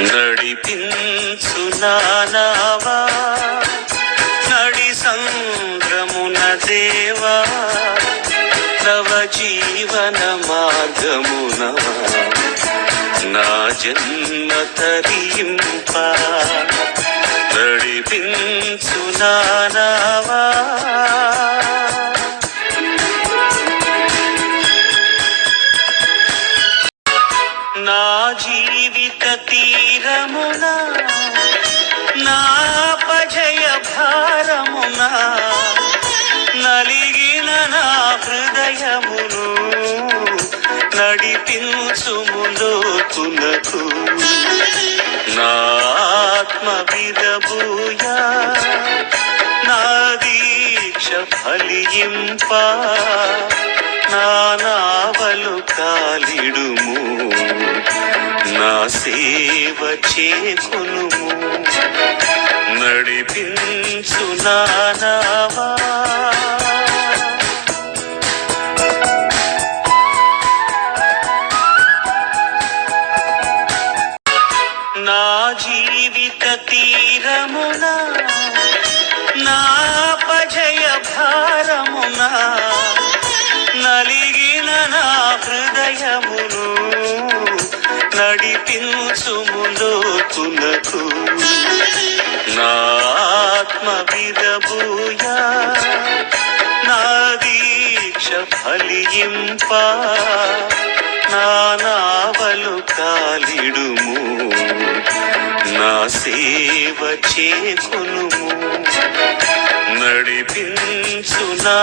నడిపించు నానావా నడి సంద్రమున దేవా నవ జీవన మార్గమున నా జన్మ తరింప నడిపించు నానావా నా జీవిత తీరమున నా అపజయ భారమున నలిగిన నా హృదయమును నడిపించుము లోతునకు నా ఆత్మ విరబూయా నా దీక్ష ఫలింప నా నావలు కాలిడుము నా సేవ చేకొనుము నడిపించు నానావా నా జీవిత తీరమున నా అపజయ భారమున నలిగిన నా హృదయమును నడిపించుము లోతునకు నా ఆత్మ విరబూయా నా దీక్ష ఫలింప నా నావలు కాలిడుము నా సేవ చేకొనుము నడిపించు నా